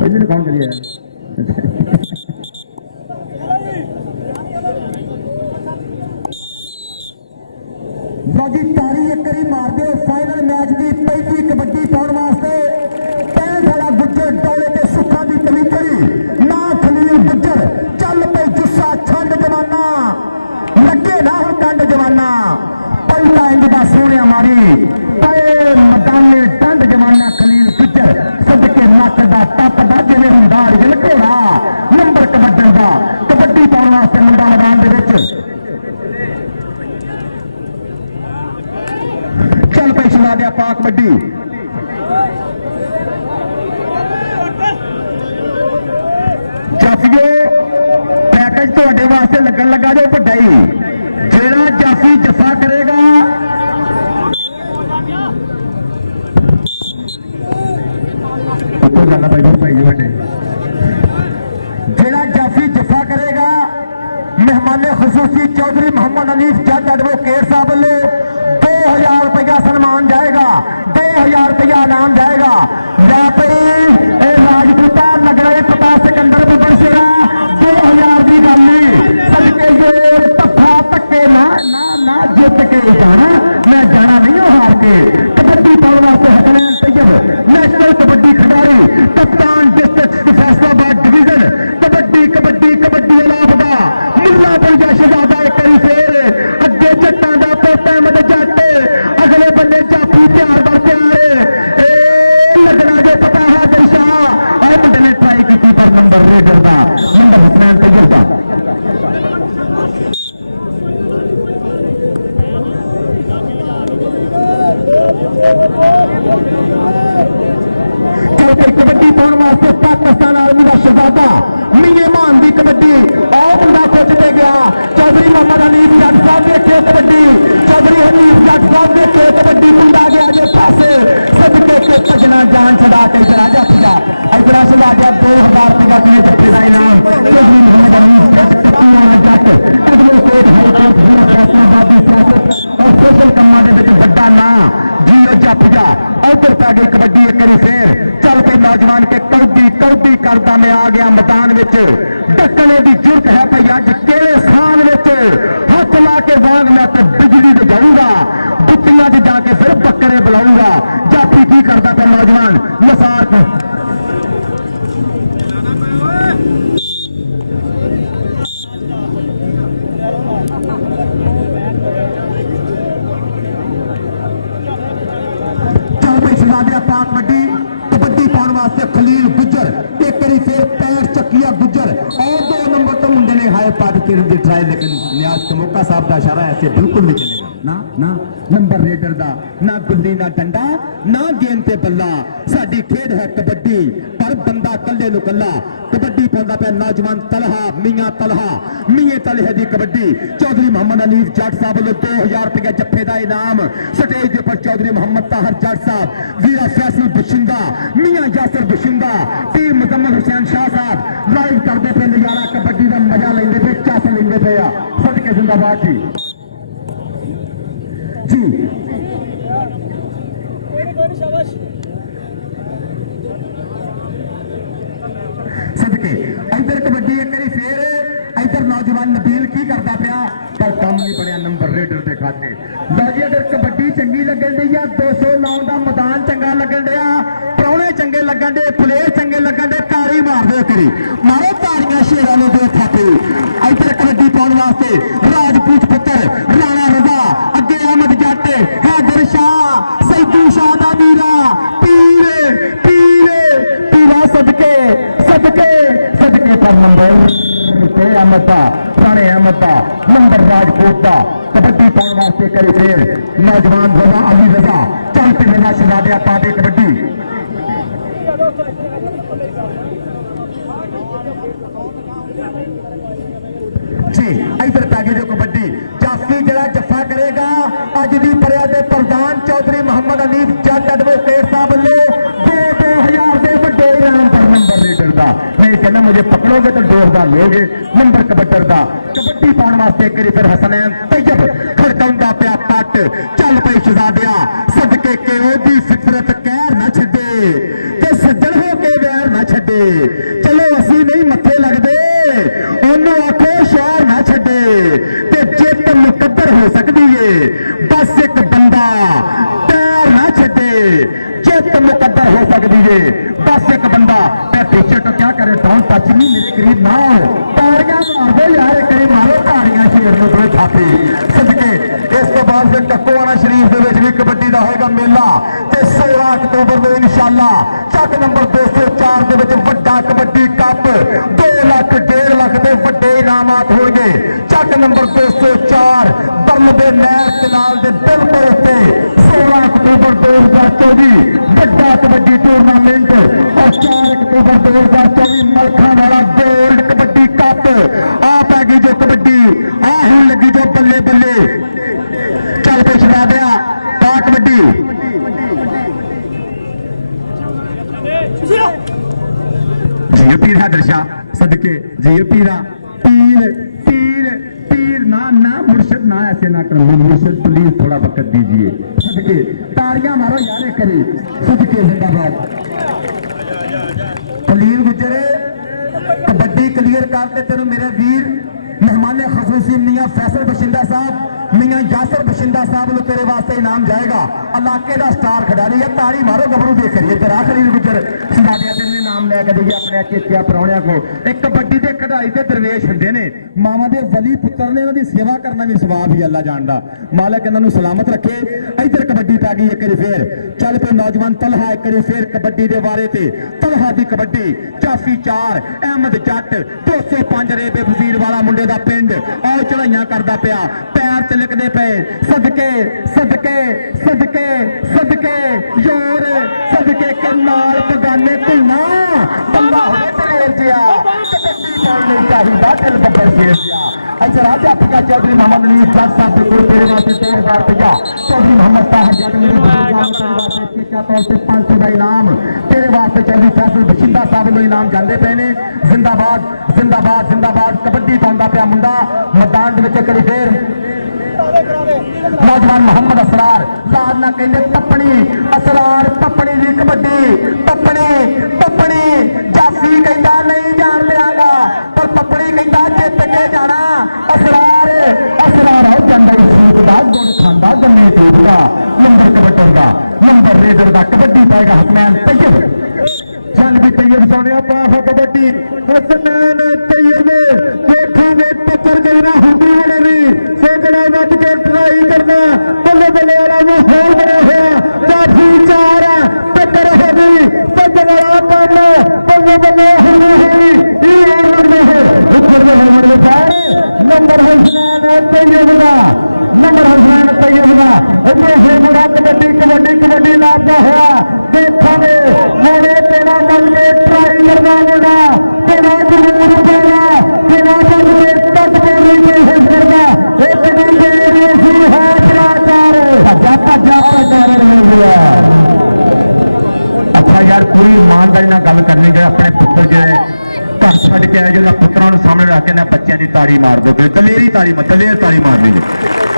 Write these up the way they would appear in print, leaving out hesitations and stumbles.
पहले कौन करिए जी तारी एक करी मार दो फाइनल मैच की पहली कबड्डी पाने वास्ते 65 वाला गुज्जर डोले के सुखा की तवीकरी ना खलील गुज्जर चल पे जुस्सा छंड जमाना लगे ना हो डंड जमाना पलटा इंज का सोने मारी पे मदाने डंड जमाना खलील गुज्जर सदके नक का टपदा जिवें हुंदा अड़ियल घोड़ा नंबर कबड्डन का कबड्डी पाने वास्ते मुंडा मैदान दे विच चल पे सुना दिया पा कबड्डी जाफियो पैकेज थोड़े वास्ते लगन लगा जो वड्डाई जेड़ा जाफी जफा करेगा जेड़ा जाफी जफा करेगा मेहमान खसूसी चौधरी मोहम्मद अनीफ जज एडवोकेट साहब वालों 2000 रुपया सम्मान जाएगा 2000 रुपया इनाम जाएगा या राजपूता लगना पता सिकंदर बुबनशेरा 2000 की गल नहीं सदके जोर तफा धक्के ना ना ना जित के जाना मैं जाना नहीं हूं हार के कबड्डी पाने वास्ते हसनैन तैयब नेशनल कबड्डी खिडारी कप्तान डिस्ट्रिक्ट फैसलाबाद डिवीजन कबड्डी कबड्डी कबड्डी अलापदा मुल्लापुर जा शहजादा एक करी फेर अगे जट्टां दा पुत अहमद जट अगले बंदे जाफी प्यार बर प्यार लगना जो पता है दर्शा और मुंडे ने ट्राई की पर नंबर रेडर का नंबर हसनैन तैयब का चलते कबड्डी पाने वास्ते पाकिस्तान आर्मी का शहजादा मीए मान की कबड्डी और बंदा खोजते गया चौधरी मोहम्मद अनीफ जट साहब देखे कबड्डी चौधरी हनीफ जट साहब देखे कबड्डी मुंडा गया जो पासे सदके के भजना जान छड़ा के इधर आ जा पिता इधर चला गया 2000 रुपया दिए जत्थे का इनाम चौधरी मोहम्मद अनीफ जट कपूरा जट एडवोकेट हाईकोर्ट जिला फैसलाबाद की सियासत और सोशल कमां दे विच वड्डा नां जी जाफिया उधर पै गई कबड्डी एक बारी फिर चल पे नौजवान के कौडी कौडी करता मैं आ गया मैदान में डकने की जरूरत है भाई अज केड़े स्थान में हाथ ला के वांग मैं तो बिजली से जाऊंगा बुट्टियां च जाके फिर बकरे बुलाऊंगा जाफी की करता था नौजवान नसार पाक कबड्डी कबड्डी पाने वास्ते खलील गुज्जर एक बारी फिर पैर चकिया गुज्जर और 2 नंबर तो मुंडे ने हाई पार्टी खेलने की ट्राई लेकिन न्याज कमोका साहब का इशारा ऐसे बिल्कुल नहीं चलेगा ना ना नंबर रेडर का ना गुल्ली ना डंडा ना गेंद ते बल्ला साडी खेड है कबड्डी पर बंदा कल्ले नु कल्ला कबड्डी पांदा पे नौजवान तलहा मियां तलहे दी कबड्डी चौधरी मोहम्मद अनीफ जट साहब वालों 2000 रुपया जफ्फे का इनाम स्टेज के पर चौधरी मोहम्मद ताहर जट साहब वीरा फैसल बशिंदा मियां यासर बशिंदा टीम मुजम्मल हुसैन शाह साहब लाइव करते पे नजारा कबड्डी का मजा लेंदे पे चास लेंदे पे सदके जिंदाबाद जी जी सदके इधर कबड्डी एक बारी फिर इधर नौजवान नबील की करता पाया पर कम नहीं बढ़िया नंबर रेडर के खाते लो जी अगर कबड्डी चंगी लगन डी या 209 का मैदान चंगा लगन दिया प्राहुणे चंगे लगन दे प्लेयर चंगे लगन दे तारी मार दे करी मारो तारियां शेरां नूं दे थापी इधर कबड्डी पाने वास्ते राजपूत पुत्र राणा रजा अगे अहमद जट हैदर शाह सैदी शाह दा वीरा पीरा सदके सदके सदके पर नंबर अहमद पुराने अहमद का नंबर राजपूत का कबड्डी पाने वास्ते करे फिर नौजवान रजा अली रजा चल के रजा शहजादिया पा दे कबड्डी जी इधर पै गई जो कबड्डी जाफी जरा जफा करेगा अज की परिया के प्रधान चौधरी मोहम्मद अनीफ जट एडवोकेट साहब वालों 2000 के बड़े इनाम पर नंबर लीडर का नहीं कहना मुझे पकड़ोगे तो 2000 लोगे नंबर कबड्डर का कबड्डी पाने वास्ते एक फिर हसनैन तैयब खड़काउंदा पिया पट चल पे शहजादिया सदके के ओदी फितरत कह जे जित मुकद्दर हो सकती है। बस एक बंदा टीचर तो क्या करे, डोंट टच मी, मेरे करीब ना हो। ताड़ियां मार दो यार, एक बारी मारो ताड़ियां शेर ने थोड़े छाती सदके। इस तो बाद फिर टक्कोवाना शरीफ भी कबड्डी का होगा मेला, ते 16 अक्तूबर को इंशाअल्लाह चक नंबर 204 के वड्डा कबड्डी कप 2 लाख 1.5 लाख के वड्डे इनामात होंगे। चक नंबर 204 बर्म के नहर कनाल के बिल्कुल उत्ते 16 अक्तूबर 2024 वड्डा कबड्डी टूरनामेंट और 4 अक्तूबर 2024 मलखा वाला गोल्ड कबड्डी कप आ पैगी जो कबड्डी आ ही लगी जो बल्ले बल्ले चल पे छड़ा दिया पा कबड्डी जी पीर है दर्शा सदके जी पीरा पीर पीर पीर ना ना मुर्शिद ना ऐसे ना कर मुर्शिद प्लीज थोड़ा वक्त दीजिए सदके। ताड़ियां मारो यारे करे सदके जिंदाबाद। कलील गुजरे कबड्डी क्लियर करते तेरे मेरे वीर मेहमान खसूसी मियां फैसल बशिंदा साहब मियां यासर बशिंदा साहब लो तेरे वास्ते इनाम जाएगा। इलाके का स्टार खिडारी है, ताड़ी मारो गबरू देख रही है तेरा खलील गुजर सियादिया तेरे नाम लैके देइए अपने चेतिया परौणिया को। एक कबड्डी के कढ़ाई ते दरवेश हुंदे ने, मावां दे वली पुत्र ने, इन्हां दी सेवा करना भी सवाब ही अल्लाह जानदा। मालिक इन्हां नूं सलामत रखे। इधर कबड्डी पै गई एक बारी फिर चल पे नौजवान तलहा एक बारी फिर कबड्डी दे बारे ते तलहा दी कबड्डी जाफी 4 अहमद जट 205 रेबे वजीर वाला मुंडे दा पिंड और चढ़ाइयां करदा पिया पैर ते लिखदे पे सदके सदके सदके सदके जोर सदके के नाल पगाने धुना बंदा होवे तेरे जिया कबड्डी बोलनी चाहिदा दिल बब्बर शेर जिया। अच्छा राजा अफ्रीका चौधरी मोहम्मद अली जट साहब के कोल तेरे वास्ते 2000 रुपया चौधरी मोहम्मद ताहिर जट मेरे तेरे वास्ते चेचा तौर से 500 का इनाम तेरे वास्ते चौधरी फैसल बशिंदा साहब लो इनाम जांदे पे ने। जिंदाबाद जिंदाबाद जिंदाबाद कबड्डी पाउंदा पिया मुंडा मैदान दे विच करी फिर नौजवान मोहम्मद असरार लाल ना कहते तपनी असरार तपनी दी कबड्डी तपनी तपनी जाफी कहता नहीं जान देगा पर तपनी कहता जित के जाना। असरार असरार हो जाता सूट का गुण खांदा गन्ने टूट का नंबर कबड्डी का नंबर रेडर का कबड्डी पाएगा हसनैन तैयब चल भी तैयब सोने पास कबड्डी हसनैन तैयब देखोगे पत्थर गई ना हुंडी वाले भी सोचना मत के ट्राई करना बल्ले बल्ले वाला वो होल बना हुआ काफी 4 टक्कर हो गई बल्ले वाला काम बल्ले बल्ले हुई हुई ये नंबर है ऊपर में नंबर है नंबर हसनैन तैयब का नंबर हसनैन तैयब का ये है बड़ा कबड्डी कबड्डी कबड्डी लाता हुआ देखोगे मोरे तेरा मन में ट्राई करना होगा तेरा जरूर होगा तेरा मन में तक बोलने के है करना एक दिन के लिए ही हौसला कर जाता जाता कर हो गया। अच्छा यार पूरी ईमानदारी ना गल करनी जो अपने पुत्र जो घर छड़ के आए जो पुत्रों को सामने रख के बच्चों की ताड़ी मार दो दलेरी ताड़ी दलेर ताड़ी मार दी।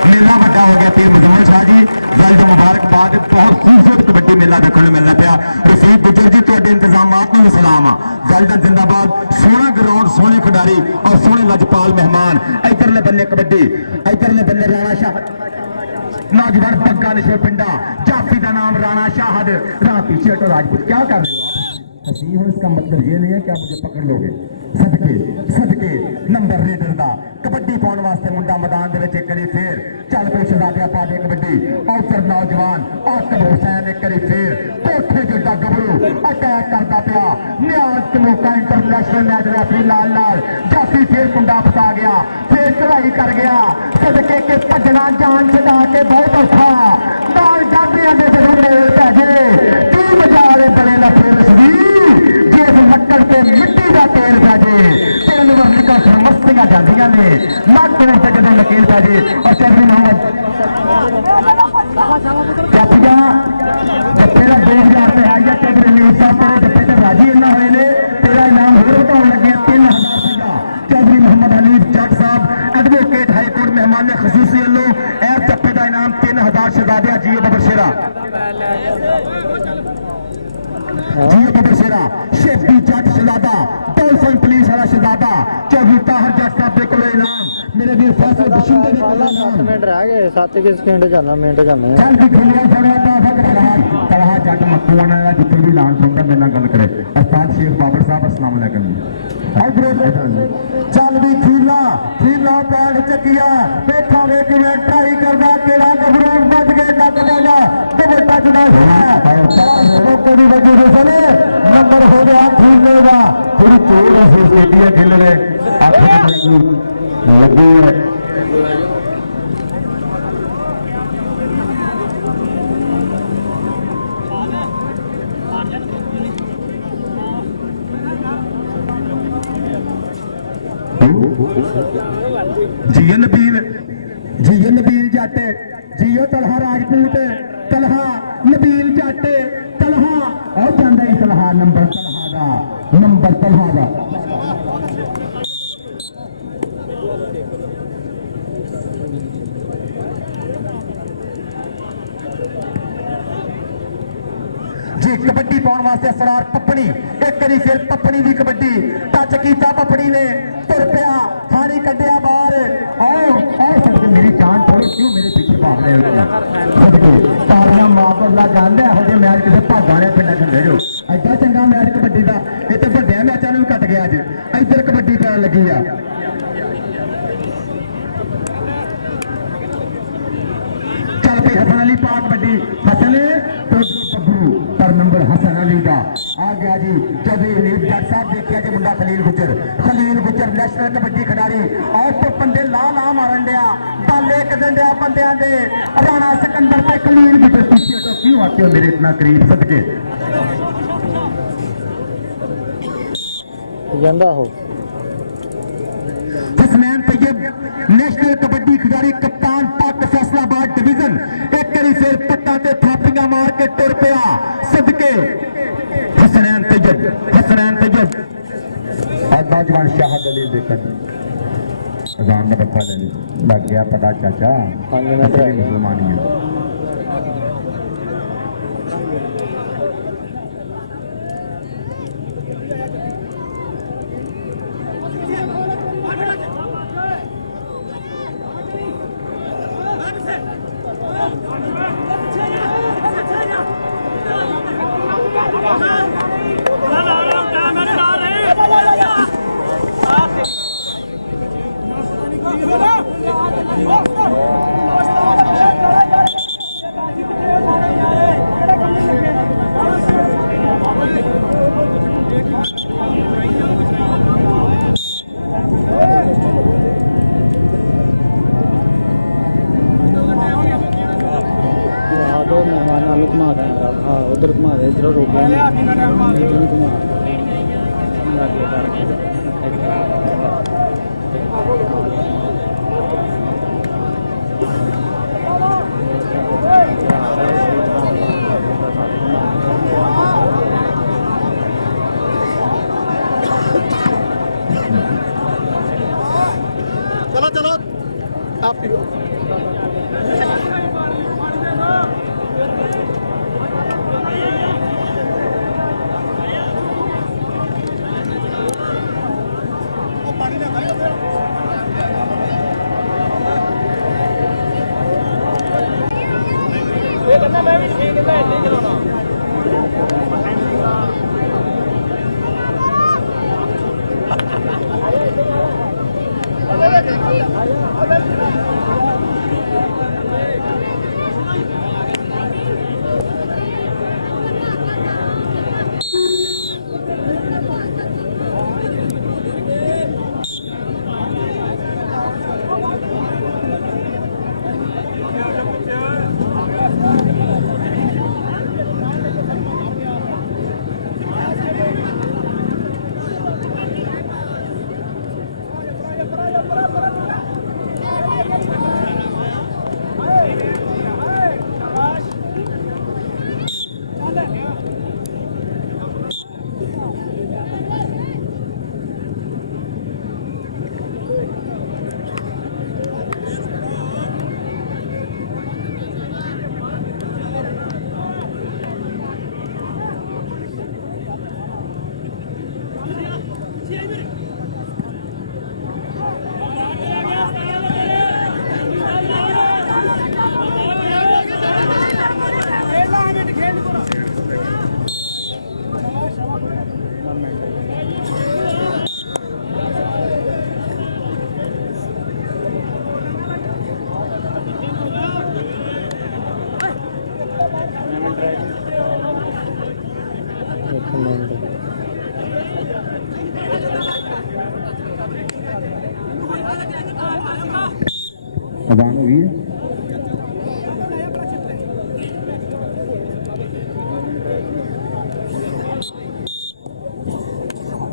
मेला बड़ा हो गया पीर मुजम्मल शाह जी जल्द मुबारकबाद बहुत खूबसूरत कबड्डी मेला देखने मिलना पाया। रफीक गुजर जी तो इंतजामात में सलाम आ जल्द जिंदाबाद सोहना ग्राउंड सोहने खिडारी और सोहने लजपाल मेहमान। इधरले बन्ने कबड्डी इधरले बन्ने राणा शाह नौजवान पग्गा नशे पिंडा जाफी का नाम राणा शाहद पीछे हटो राजपूत क्या कर रहे हो आप हसी हो इसका मतलब ये नहीं है कि आप मुझे पकड़ लोगे। सदके सदके नंबर रेडर का कबड्डी पाने वास्ते मुंडा मैदान के एक बारी फिर चल पे शहजादिया पा दे कबड्डी औसर नौजवान आकब हुसैन एक बारी फिर कोठे जिड्डा गबरू अटैक करता पिया न्याज मौका इंटरनेशनल मैच रेफरी लाल लाल जाफी फिर कुंडा फसा गया फिर चढ़ाई कर गया सदके के भजना जान छुड़ा के बहुत औखा नाल डाबिया दे मेल पै गए की बजा रहे बड़े लफे जिस लक्कड़ से मिट्टी का तेल पै जाए तेल वर निकल समस्तियां जांदियां ने नक से जदों नकेल पै जाए। और चौधरी मोहम्मद जाफिया जत्थे का 2000 रुपये आई है चौधरी न्यूज साहब तेरे जत्थे से राजी इन्ना हुए ने तेरा इनाम होर बताउण लगे 3000 रुपया चौधरी मोहम्मद हनीफ जट साहब एडवोकेट हाईकोर्ट मेहमान खसूसी वालों इस जत्थे का इनाम 3000 शहजादिया जी बबर शेरा जियो बबर शेरा शेफी जट शहजादा डॉल्फिन पुलिस वाला शहजादा चौधरी ताहिर जट साहब के कोल इनाम मेरे वीर फैसल बशिंदे के कोल इनाम 7 मिनट रह गए 7 सेकंड जाना मिनट जाना जल्दी खेलिया थोड़ा तलहा जट मक्कूआना का जिथे भी ऐलान सुनता मेरे नाल गल करे। उस्ताद शेख बाबर साहब अस्सलाम वालेकुम। चल भी खीला खीला पैंट चकिया देखा वे कि ट्राई करदा केड़ा गबरूर बज गए डक देगा तो टचदा है वजह से नंबर हो गया खीलेगा थोड़ी चोर सीटियां खेल रहे आखिर लगी है। जियो नबील जट जियो तलहा राजपूत तलहा नबील जट तलहा और जाता ही तलहा नंबर तलहा का जी कबड्डी पाने वास्ते असरार पपड़ी एक करी फिर पपड़ी की कबड्डी टच किया पपड़ी ने तुर पिया थानी कड्डिया बाहर सदके मेरी जान छोड़ो क्यों मेरे पीछे भाग रहे हो सदके तारियां मां को अल्लाह जानता है यह मैच किसी भागा वाले पिंडा खेल जो एडा चंगा मैच कबड्डी का ये तो वड्या मैचों में भी कट गया अज इधर कबड्डी पैन लगी आ। चल भाई हसन अली पा कबड्डी हसन तो बबरू पर नंबर हसन अली का आ गया जी। चौधरी हनीफ जट साहब देखिए जी मुंडा खलील गुजर नेशनल कबड्डी खिडारी और तो बंदे ला मारन दिया बल एक दिन दिया बंदियां दे राणा सिकंदर से खलील गुजर पीछे तो क्यों आते हो मेरे इतना करीब सदके हो। हसनैन तैयब नेशनल कबड्डी खिडारी कप्तान पाक फैसलाबाद डिवीजन एक करी फिर पट्टा ते थापियां मार के तुर पिया सदके हसनैन तैयब और नौजवान शाह दलील देखकर अजान का पता लग गया पता चाचा मुसलमानी है। घुमा उधर घुमा दे इधर रोक चलो चलो आप मैं भी ठीक है चलाना खेल अदान हो गई है।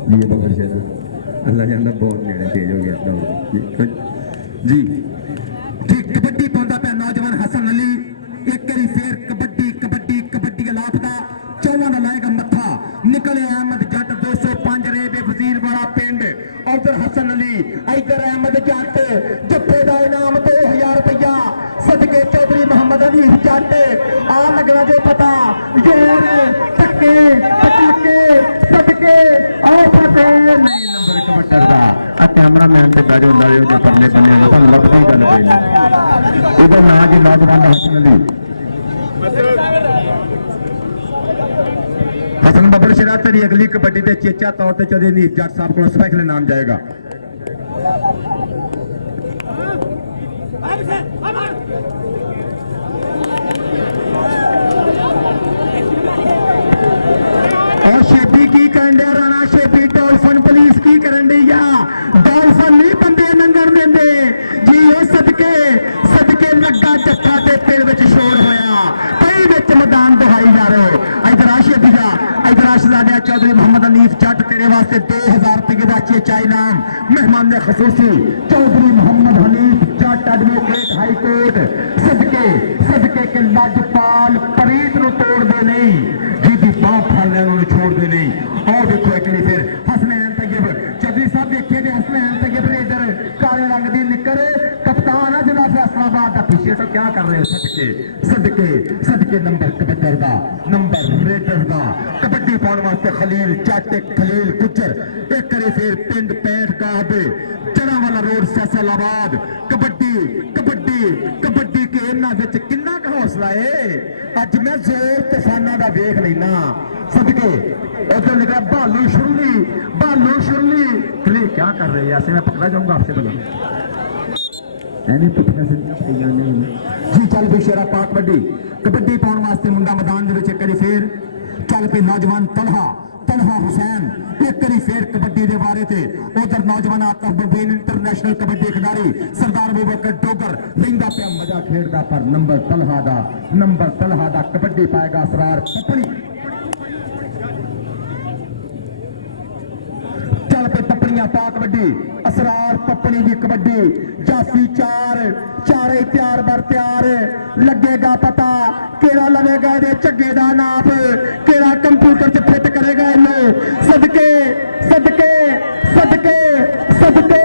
जी ये बकर शेर अल्लाह जानदा बहुत नेड़े तेज हो गया जी ठीक। कबड्डी पाउंदा पे नौजवान हसन अली एक करी फिर कबड्डी कबड्डी कबड्डी लापता चौवां दा लाएगा मत्था निकले अहमद जट 205 रेबे वजीर वाला पिंड उधर हसन अली इधर अहमद जट जफ्फे दा इनाम 2000 रुपया सदके चौधरी मोहम्मद अली जट आ लगना जो पता जोर टक्के टक्के सदके और फतेह नहीं नंबर कबड्डर दा आ कैमरामैन ते बैठो लायो जो परले बने जो तुम लफजी गल कोई नहीं इधर ना जी नौजवान हसन अली हसन बबर शराब तेरी अगली कबड्डी के चेचा तौर पर चौधरी नीर जट साहब को स्पेशल इनाम जाएगा। और शेबी की करन दिया राणा शेबी डॉल्फिन पुलिस की करन दी डॉल्फिन नहीं बंदे नंगन देंदे जी ओ सदके सदके लगा जफ्फा ते पिंड विच शोर होया कई विच मैदान दुहाई जा रहे इधर आशे दिया इधर आशलादिया चौधरी मोहम्मद अनीफ जट तेरे वास्ते 2000 रुपये का चेचा इनाम मेहमान ने खसूसी चौधरी मोहम्मद हनीफ जट एडवोकेट हाई कोर्ट सदके सदके के लजपाल परीत नु तोड़ दे नहीं जी बाप फड़ लेने छोड़ दे नहीं। और देखो एक फिर हसनैन तैयब चौधरी साहब देखे जे हसनैन तैयब ने इधर काले रंग दी निकर कप्तान है जिला फैसलाबाद का पीछे तो क्या कर रहे हो सदके सदके सदके नंबर कबड्डर दा नंबर रेडर दा कबड्डी पाने वास्ते खलील चाटे खलील गुजर एक करे फिर पिंड पैंठ काहबे चढ़ा वाला रोड फैसलाबाद कबड्डी कबड्डी कबड्डी के इन्हां विच किन्ना का हौसला है अज मैं जोर तूफाना दा वेख लेना सदके उधर लिखा भालू शुरली खलील क्या कर रहे हैं ऐसे मैं पकड़ा जाऊंगा आपसे बोला जी चल भी शेरा पा कबड्डी पाने वास्ते मुंडा मैदान दे विच एक बारी फिर चल पे नौजवान तलहा तलहा हुसैन एक बारी फिर कबड्डी के बारे थे उधर नौजवान आतफ बबीन इंटरनेशनल कबड्डी खिडारी सरदार अबूबकर डोगर लेंदा पे मजा खेड़दा पर नंबर तलहा दा कबड्डी पाएगा असरार पपड़ी चल पे पपड़ियां पा कबड्डी असरार पपड़ी की कबड्डी जाफी चारे तैयार बर तैयार लगेगा पता केड़ा लवेगा ये झग्गे का नाप केड़ा कंप्यूटर च फिट करेगा इनो सदके सदके सदके सदके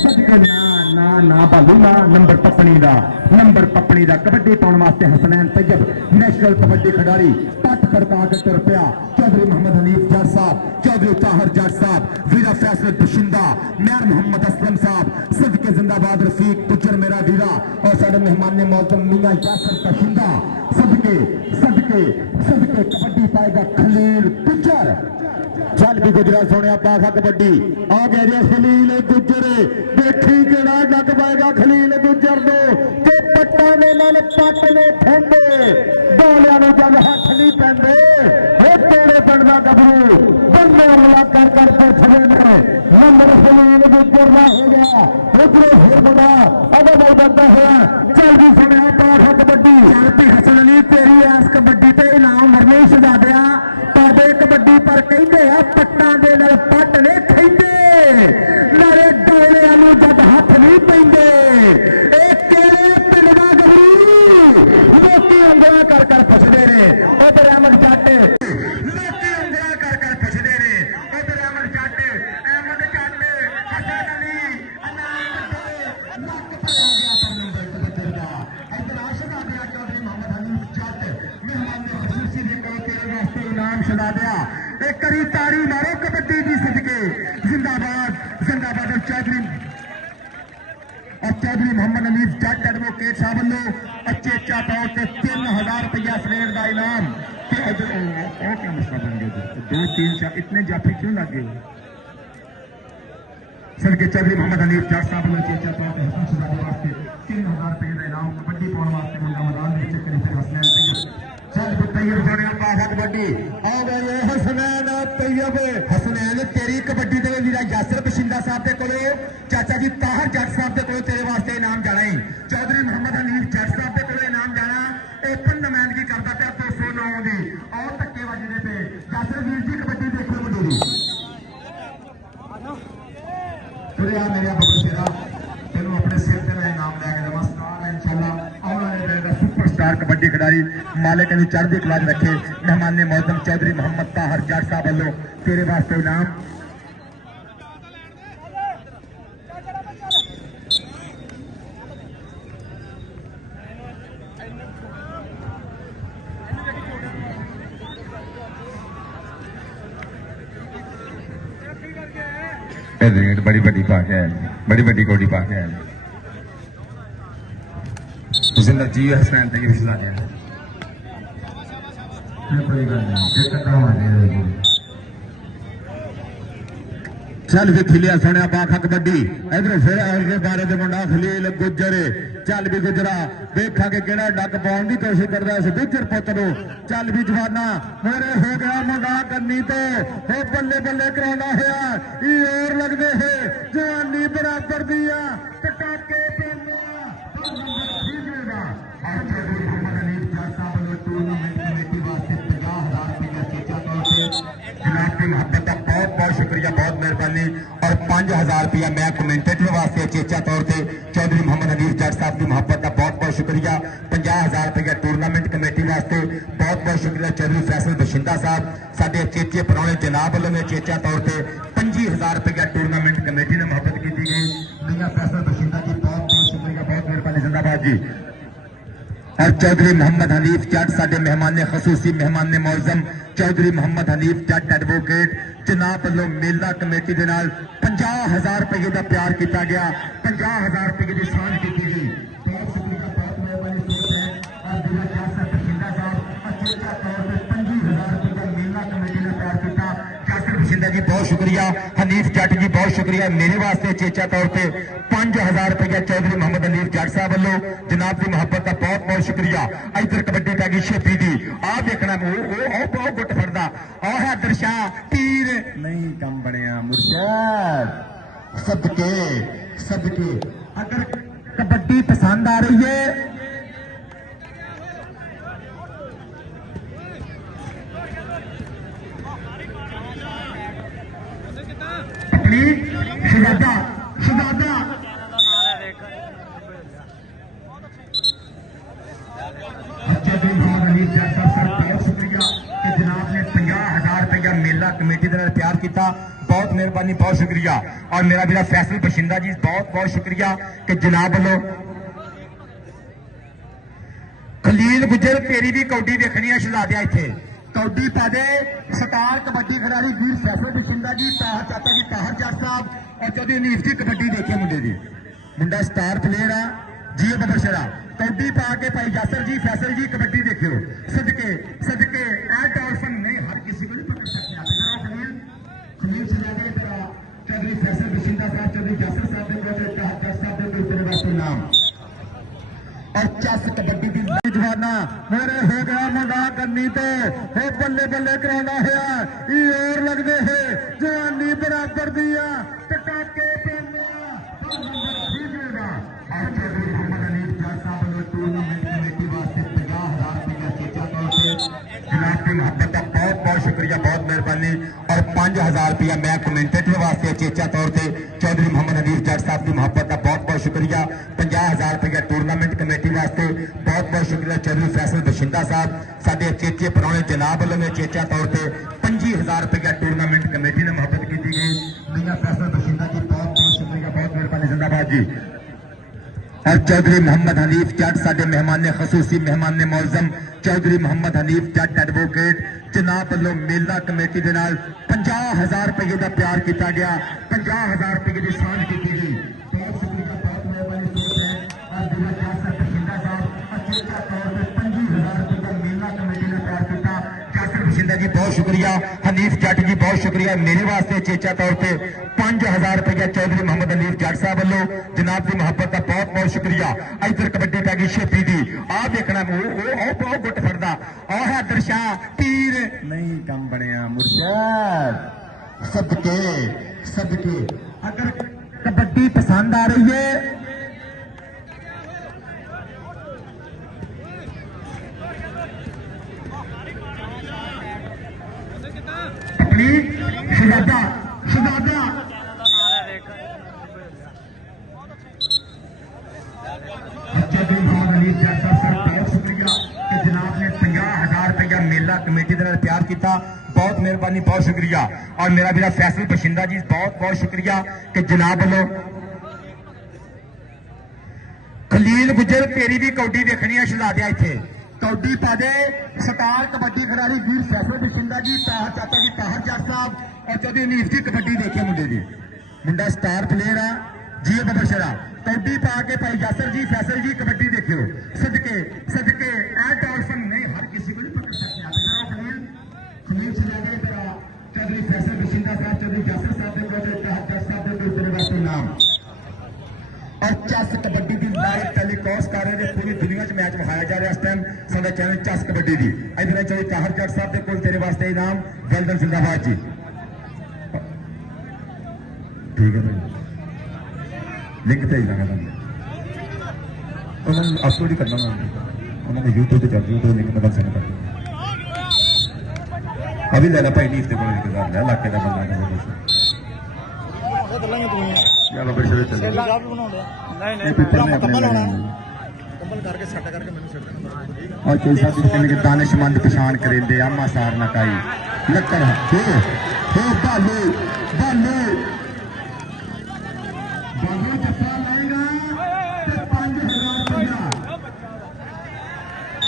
सदके ना ना ना भालू ना नंबर पपनी का कबड्डी पाने वास्ते हसनैन तैयब नेशनल कबड्डी खिडारी पट खड़का के तुर पिया चौधरी मोहम्मद हनीफ जट साहब चौधरी ताहर जट साहब वीरा फैसल बशिंदा मेयर मोहम्मद असलम साहब सदके जिंदाबाद रफीक गुजर मेरा वीरा और साडे मेहमान ने मौजूद मियां यासर बशिंदा सदके सदके सदके कबड्डी पाएगा खलील गुजर चल भी गुजरा सोने पाखा कबड्डी आ गया जी खलील गुजर देखी केड़ा जग पाएगा खलील गुजर दो के पट्टा ने नाल पट ने ठेंदे बोलिया ने जब हाथ नहीं पैंदे हे तेरे बनदा गबरू बंदे हमला कर कर पे थले ने नंबर खलील गुजर ना हो गया उधरों फिर बड़ा अगर बल बददा होया चल जी सुने पाखा कबड्डी चल भी हसन अली तेरी इस कबड्डी ते इनाम वरने ही सजा दिया ताबे कबड्डी पर कहते हैं पट्टा दे नाल पट ने खैंदे नाले डोलियां नूं जद हथ नहीं पैंदे ए केड़े पिंड दा गबरू लोकी उंगलां कर कर फसदे ने उधर अहमद जट लोकी उंगलां कर कर फसदे ने उधर अहमद जट हसन अली अनाम दे लक भरिया गया पर नंबर कबड्डी दा इधर आशिक आ गया चौधरी मोहम्मद हनीफ जट मेहमान ने खसूसी ने कहो तेरे वास्ते इनाम सुना दिया एक करी तारी मारो कबड्डी की सदके जिंदाबाद जिंदाबाद चौधरी मोहम्मद अनीफ जट एडवोकेट साहब वालों चेचा तौर पर 3000 रुपया सरेर का इनाम क्या मसला बन गया 2-3 इतने जाफे क्यों लगे सदके चौधरी मोहम्मद अनीफ जट साहब वालों चेचा तौर पर हसन शुजात वास्ते 3000 रुपये का इनाम कबड्डी पाने वास्ते मुंडा मैदान में करी फिर हसनैन तैयब चल तैयब सोने पाखा कबड्डी आओ गए हसनैन तैयब हसनैन तेरी कबड्डी दे लीरा यासर बशिंदा साहब के कोलो चाचा जी ताहर जट साहब के कोलो तेरे वास्ते इनाम जाना है चौधरी मोहम्मद हनीफ जट साहब के कोलो इनाम जाना ओपन नुमाइंदगी करता पिया देसे नाम दी आओ धक्केबाजी दे पे यासर वीर जी कबड्डी देखो मुंडे दी मेरे बबू शेरा तेन अपने सिर से मैं इनाम लैके देव स्टार है इंशाल्लाह आने वाले मेरे सुपरस्टार कबड्डी खिडारी मालिक ने चढ़ती कला रखे मेहमान मौजम चौधरी मोहम्मद ताहर जट साहब वालों तेरे वास्ते इनाम रेट बड़ी बड़ी पाके है बड़ी बड़ी कोडी पाके है जिंदा जी हसनैन तक फिसला दिया कोई गल नहीं चल भी खिलिया सुनिया पाखा कबड्डी इधर फिर आगे बारे दे मुंडा खलील गुजर चल भी गुजरा देखा के केड़ा डक पाउन की कोशिश करदा इस गुजर पुत नु चल भी जवाना मोरे हो गया मुंडा करनी तो हो बल्ले बल्ले कराना होया ई और लगदे है जवानी बराबर दिया टटके पेंदा पर नंबर 3 देगा आज चौधरी मोहम्मद अलीफ जट साहब ने टूर्नामेंट कमेटी वास्ते 50,000 रुपया चेचा तौर पे जनाब की मोहब्बत का बहुत बहुत शुक्रिया बहुत मेहरबानी और 5,000 रुपया मैं कमेंटेटर वास्ते चेचा तौर पे चौधरी मोहम्मद अलीफ जट साहब की मोहब्बत का बहुत बहुत शुक्रिया 50,000 रुपया टूर्नामेंट कमेटी वास्ते बहुत बहुत शुक्रिया चौधरी फैसल बशिंदा साहब साडे चेचे पुराने जनाब वालों चेचा तौर पे 25,000 रुपया टूर्नामेंट कमेटी ने मोहब्बत की गई मियां फैसल बशिंदा जी बहुत बहुत शुक्रिया बहुत मेहरबानी जिंदाबाद जी और चौधरी मोहम्मद हनीफ जट साडे मेहमान खसूसी मेहमान मौजम चौधरी मोहम्मद हनीफ जट एडवोकेट जनाब वालों मेला कमेटी के नाल 50,000 रुपये का प्यार किया गया 50,000 रुपये की साझ की गई बहुत शुक्रिया बहुत मेहरबानी सोच है और जिला जासर बशिंदा साहब अचेचा तौर पर 25,000 रुपये मेला कमेटी ने प्यार किया जासर बशिंदा जी बहुत शुक्रिया हनीफ जट जी बहुत शुक्रिया मेरे वास्ते चेचा तौर पर 5,000 रुपया चौधरी मोहम्मद अलीफ जट साहब वालों जनाब की मोहब्बत का बहुत बहुत शुक्रिया इधर कबड्डी पै गई छेपी दी आ देखना बहुत गुट फरदा आ है दर्शा तीर नहीं कम बनया मुर्शद सदके सदके अगर कबड्डी पसंद आ रही है अपनी शहजादा शहजादा चौधरी मोहम्मद अलीफ जट साहब सर बहुत शुक्रिया कि जनाब ने 50,000 रुपया मेला कमेटी के प्यार किया बहुत मेहरबानी बहुत शुक्रिया और मेरा मेरा फैसल बशिंदा जी बहुत बहुत शुक्रिया कि जनाब वालों खलील गुजर तेरी भी कौडी देखनी है शहजादिया इतने कौडी पा दे स्टार कबड्डी खिडारी वीर फैसल बशिंदा जी ताहर चाचा जी ताहर जट साहब और चौधरी हनीफ जी कबड्डी देखे मुंडे की मुंडा स्टार प्लेयर आ जी बबर शेरा कौडी पा के भाई यासर जी फैसल जी कबड्डी देखियो सदके सदके डॉल्फिन नहीं हर किसी को नहीं पकड़ सकते आप इधर खलील खलील शहजादे तेरा चौधरी फैसल बशिंदा साहब चौधरी यासर साहब ने बहुत ताहर जट साहब ने तेरे वास्ते इनाम और चस कबड्डी की जवाना मोरे हो गया मुंडा करनी तो हो बल्ले बल्ले कराना होया ई और लगदे है जवानी बराबर दिया टटके पेंदा पर नंबर 3 देगा और चौधरी मोहम्मद अलीफ जट साहब ने टूर्नामेंट कमेटी वास्ते 50,000 रुपया चेचा तौर पे जनाब की मोहब्बत का बहुत बहुत शुक्रिया बहुत मेहरबानी और 5,000 रुपया मैं कमेंटेटर वास्ते चेचा तौर पे चौधरी मोहम्मद अलीफ जट साहब की मोहब्बत का बहुत बहुत शुक्रिया 50,000 रुपया टूर्नामेंट कमेटी वास्ते बहुत बहुत शुक्रिया चौधरी फैसल बशिंदा साहब साडे चेचे पुराने जनाब वालों चेचा तौर पे 25,000 रुपया टूर्नामेंट कमेटी ने मोहब्बत की गई मियां फैसल बशिंदा जी बहुत बहुत शुक्रिया बहुत मेहरबानी जिंदाबाद जी और चौधरी मोहम्मद हनीफ जट साडे मेहमान खसूसी मेहमान मौजम चौधरी मोहम्मद हनीफ जट एडवोकेट जनाब वालों मेला कमेटी के नाल 50,000 रुपये का प्यार किया गया 50,000 रुपये की साझ की गई बहुत शुक्रिया बहुत मेहरबानी सोच है और जिला जासर बशिंदा साहब अचेचा तौर पर 25,000 रुपया मेला कमेटी ने प्यार किया जासर बशिंदा जी बहुत शुक्रिया, हनीफ जट जी बहुत शुक्रिया। मेरे वास्ते चेचा तौर पर 5000 रुपया चौधरी मोहम्मद हनीफ जट साहब वालों जनाब की मुहब्बत का बहुत बहुत शुक्रिया। इधर कबड्डी पै गई छेपी दी, आ देखना बहुत गुट फरदा आ है दर्शा तीर नहीं कम बनया मुर्शद सदके सदके। अगर कबड्डी पसंद आ रही है अपनी शहजादा शहजादा चौधरी मोहम्मद हनीफ जट साहब सर बहुत शुक्रिया कि जनाब ने 50,000 रुपया मेला कमेटी के नाल प्यार किया, बहुत मेहरबानी बहुत शुक्रिया। और मेरा मेरा फैसल बशिंदा जी बहुत बहुत शुक्रिया कि जनाब वालों खलील गुजर तेरी भी कौडी देखनी है शहजादिया इथे कौडी पा दे। स्टार कबड्डी खिलाड़ी वीर फैसल बशिंदा जी ताहर चाचा जी ताहर जट साहब और चौधरी हनीफ जी कबड्डी देखे मुंडे की मुंडा स्टार प्लेयर है जी बबशरा कौडी पा के भाई यासर जी फैसल जी कबड्डी देखियो सदके सदके डॉल्फिन नहीं हर किसी को नहीं पकड़ सकते आप इधर खलील खलील शहजादे तेरा चौधरी फैसल बशिंदा साहब चौधरी यासर साहब के ताहर जट साहब के तेरे वास्ते इनाम और चस कबड्डी की लाइव टेलीकास्ट कर रहे हैं पूरी दुनिया च मैच विखाया जा रहा है इस टाइम साडा चैनल चस कबड्डी की। इधर चौधरी ताहर जट साहब के कोल तेरे वास्ते इनाम वेलडन जिंदाबाद जी ठीक है भाई लिंक भेज देंगे उन्होंने अपलोड ही करना उन्होंने यूट्यूब पे चल यूट्यूब लिंक मैं सेंड कर अभी लेना भाई नीफ के कोल इंतजार ले इलाके का बंदा चलो बड़े चल ਚਾਹ ਵੀ ਬਣਾਉਂਦੇ ਆ ਨਹੀਂ ਪੂਰਾ ਮੁਕੰਮਲ ਹੋਣਾ ਨਾ ਮੁਕੰਮਲ ਕਰਕੇ ਸੈੱਟ ਕਰਕੇ ਮੈਨੂੰ ਸਿੱਟ ਦੇਣਾ। और कोई साहब कहने के दानिशमंद पछाण करेंदे आमा सार ना काई लक्कर हो बालू बालू बालू जफा लाएगा ते 5000 रुपया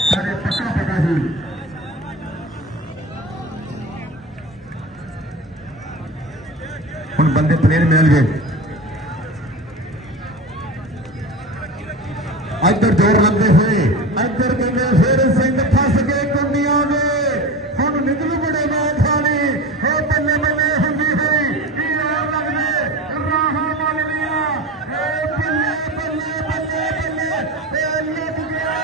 सारे पक्का पता ही हुण बंदे प्लेयर मिल गए इधर जोर लगते हुए इधर बंदे फिर सिंह फस गए कुंडिया में हम निकल बड़े मैं खाने हो बल्ले बल्ले हिंदी है लग गए बल्ले बल्ले बल्ले बल्ले लग गया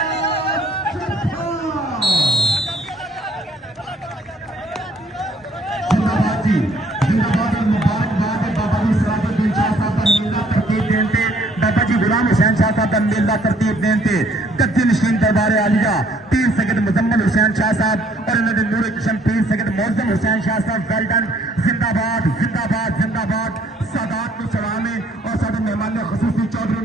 जिंदाबाद जी जिंदाबाद और मुबारकबाद बाबा जी सिराजुद्दीन शाह साहब का मेला तरतीब देते बाबा जी गुलाम हुसैन शाह साहब का मेला तरतीब देते गद्दी नशीन दरबार आलिया पीर सैयद मुजम्मल हुसैन शाह साहब और इन्होंने नूर किशन पीर सैयद मौजम हुसैन शाह साहब वेल्डन जिंदाबाद जिंदाबाद जिंदाबाद सादात को सलाम है और साडे मेहमान ने खसूसी चौधरी